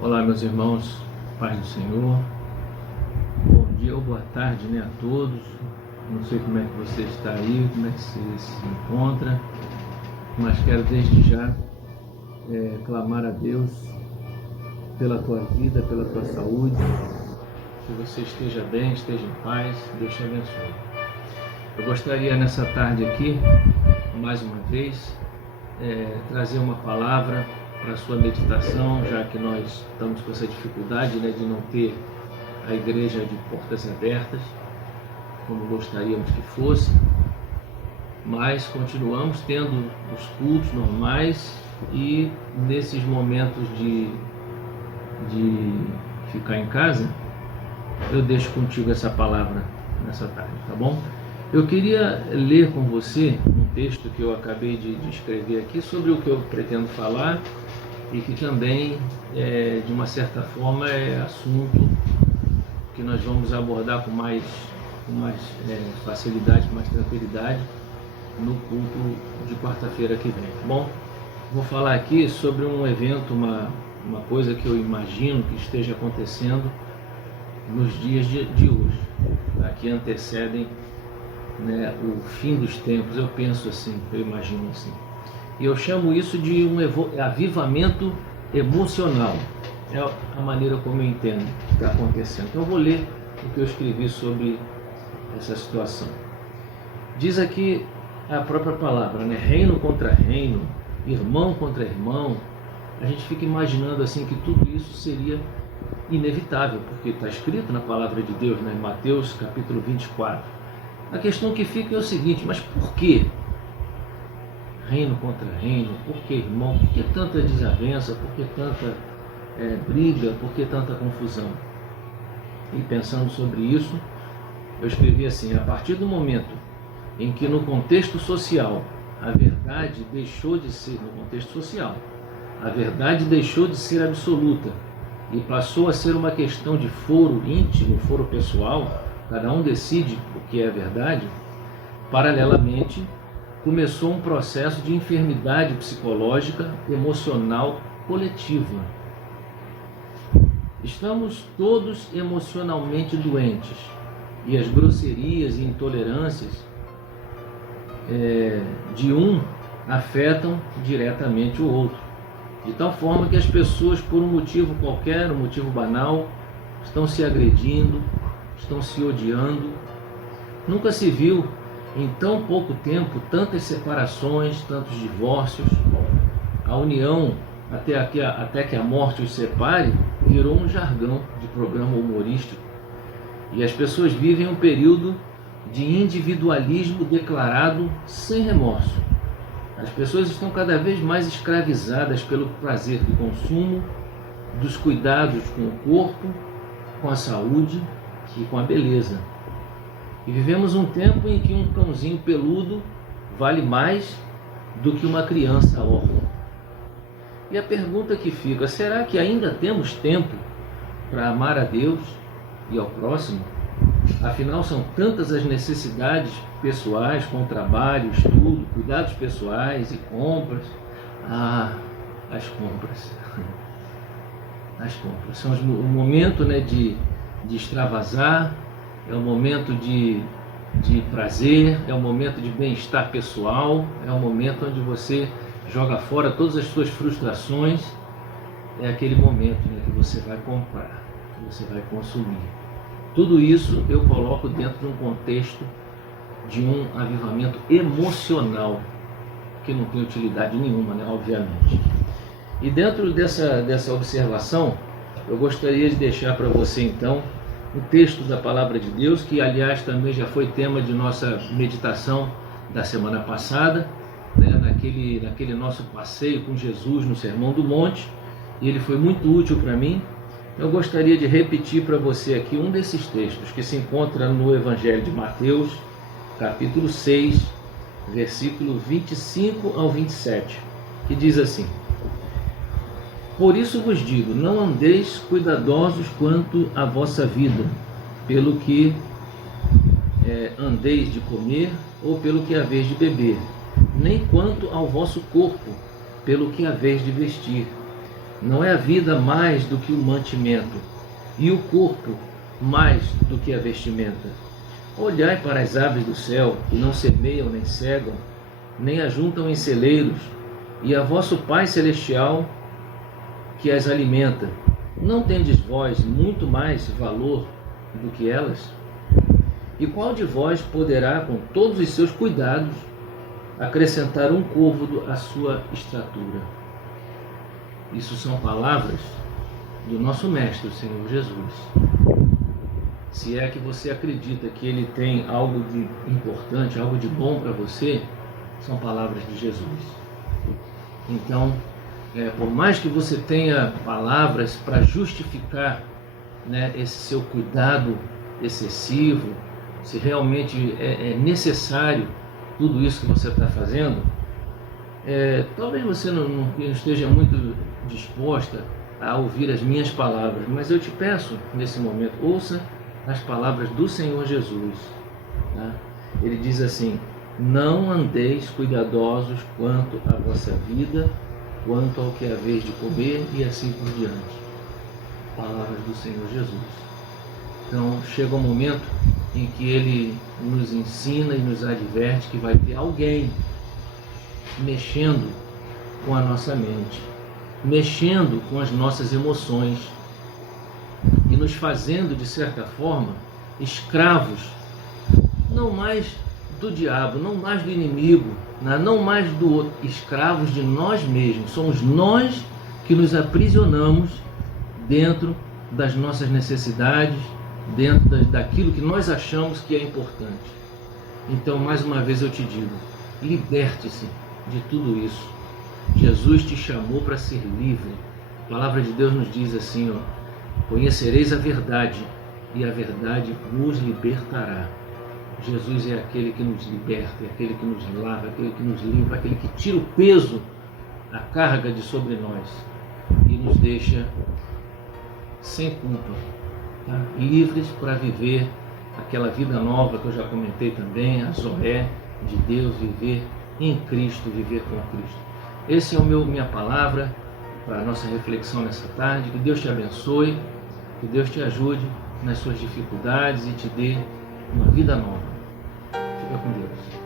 Olá, meus irmãos, paz do Senhor, bom dia ou boa tarde, a todos. Não sei como é que você está aí, como é que você se encontra, mas quero desde já clamar a Deus pela tua vida, pela tua saúde, que você esteja bem, esteja em paz, Deus te abençoe. Eu gostaria nessa tarde aqui, mais uma vez, trazer uma palavra para a sua meditação, já que nós estamos com essa dificuldade de não ter a igreja de portas abertas, como gostaríamos que fosse, mas continuamos tendo os cultos normais e nesses momentos de ficar em casa, eu deixo contigo essa palavra nessa tarde, tá bom? Eu queria ler com você um texto que eu acabei de escrever aqui sobre o que eu pretendo falar e que também, de uma certa forma, é assunto que nós vamos abordar com mais facilidade, com mais tranquilidade no culto de quarta-feira que vem. Bom, vou falar aqui sobre um evento, uma coisa que eu imagino que esteja acontecendo nos dias de hoje, que antecedem o fim dos tempos. Eu penso assim, eu imagino assim, e eu chamo isso de um avivamento emocional. É a maneira como eu entendo que está acontecendo. Então eu vou ler o que eu escrevi sobre essa situação. Diz aqui a própria palavra, reino contra reino, irmão contra irmão. A gente fica imaginando assim que tudo isso seria inevitável, porque está escrito na palavra de Deus, em Mateus capítulo 24. A questão que fica é o seguinte: mas por que reino contra reino? Por que irmão? Por que tanta desavença? Por que tanta briga? Por que tanta confusão? E pensando sobre isso, eu escrevi assim: a partir do momento em que no contexto social a verdade deixou de ser, no contexto social, a verdade deixou de ser absoluta e passou a ser uma questão de foro íntimo, foro pessoal, cada um decide o que é verdade, paralelamente começou um processo de enfermidade psicológica, emocional, coletiva. Estamos todos emocionalmente doentes e as grosserias e intolerâncias de um afetam diretamente o outro, de tal forma que as pessoas, por um motivo qualquer, um motivo banal, estão se agredindo, estão se odiando. Nunca se viu em tão pouco tempo tantas separações, tantos divórcios. A união, até que a morte os separe, virou um jargão de programa humorístico. E as pessoas vivem um período de individualismo declarado sem remorso. As pessoas estão cada vez mais escravizadas pelo prazer do consumo, dos cuidados com o corpo, com a saúde e com a beleza. E vivemos um tempo em que um cãozinho peludo vale mais do que uma criança órfã. E a pergunta que fica: será que ainda temos tempo para amar a Deus e ao próximo? Afinal, são tantas as necessidades pessoais, com trabalho, estudo, cuidados pessoais e compras. As compras. As compras são o momento de extravasar, é o momento de prazer, é o momento de bem-estar pessoal, é o momento onde você joga fora todas as suas frustrações. É aquele momento que você vai comprar, que você vai consumir. Tudo isso eu coloco dentro de um contexto de um avivamento emocional, que não tem utilidade nenhuma, obviamente. E dentro dessa observação, eu gostaria de deixar para você então o texto da palavra de Deus, que aliás também já foi tema de nossa meditação da semana passada, naquele nosso passeio com Jesus no Sermão do Monte, e ele foi muito útil para mim. Eu gostaria de repetir para você aqui um desses textos que se encontra no Evangelho de Mateus, capítulo 6, versículo 25 ao 27, que diz assim: por isso vos digo, não andeis cuidadosos quanto à vossa vida, pelo que andeis de comer ou pelo que haveis de beber, nem quanto ao vosso corpo, pelo que haveis de vestir. Não é a vida mais do que o mantimento, e o corpo mais do que a vestimenta? Olhai para as aves do céu, que não semeiam nem cegam, nem ajuntam em celeiros, e a vosso Pai Celestial que as alimenta. Não tendes vós muito mais valor do que elas? E qual de vós poderá, com todos os seus cuidados, acrescentar um côvado à sua estatura? Isso são palavras do nosso Mestre, o Senhor Jesus. Se é que você acredita que Ele tem algo de importante, algo de bom para você, são palavras de Jesus. Então, por mais que você tenha palavras para justificar, né, esse seu cuidado excessivo, se realmente é necessário tudo isso que você está fazendo, talvez você não esteja muito disposta a ouvir as minhas palavras, mas eu te peço nesse momento, ouça as palavras do Senhor Jesus. Tá? Ele diz assim: não andeis cuidadosos quanto à vossa vida, quanto ao que é a vez de comer, e assim por diante. Palavras do Senhor Jesus. Então chega um momento em que Ele nos ensina e nos adverte que vai ter alguém mexendo com a nossa mente, mexendo com as nossas emoções e nos fazendo, de certa forma, escravos, não mais do diabo, não mais do inimigo, não mais do outro, escravos de nós mesmos. Somos nós que nos aprisionamos dentro das nossas necessidades, dentro daquilo que nós achamos que é importante. Então, mais uma vez eu te digo, liberte-se de tudo isso. Jesus te chamou para ser livre. A palavra de Deus nos diz assim, conhecereis a verdade, e a verdade vos libertará. Jesus é aquele que nos liberta, é aquele que nos lava, é aquele que nos limpa, é aquele que tira o peso, a carga de sobre nós e nos deixa sem culpa, tá? Livres para viver aquela vida nova que eu já comentei também, a Zoé de Deus, viver em Cristo, viver com Cristo. Esse é minha palavra para a nossa reflexão nessa tarde. Que Deus te abençoe, que Deus te ajude nas suas dificuldades e te dê uma vida nova. Fica com Deus.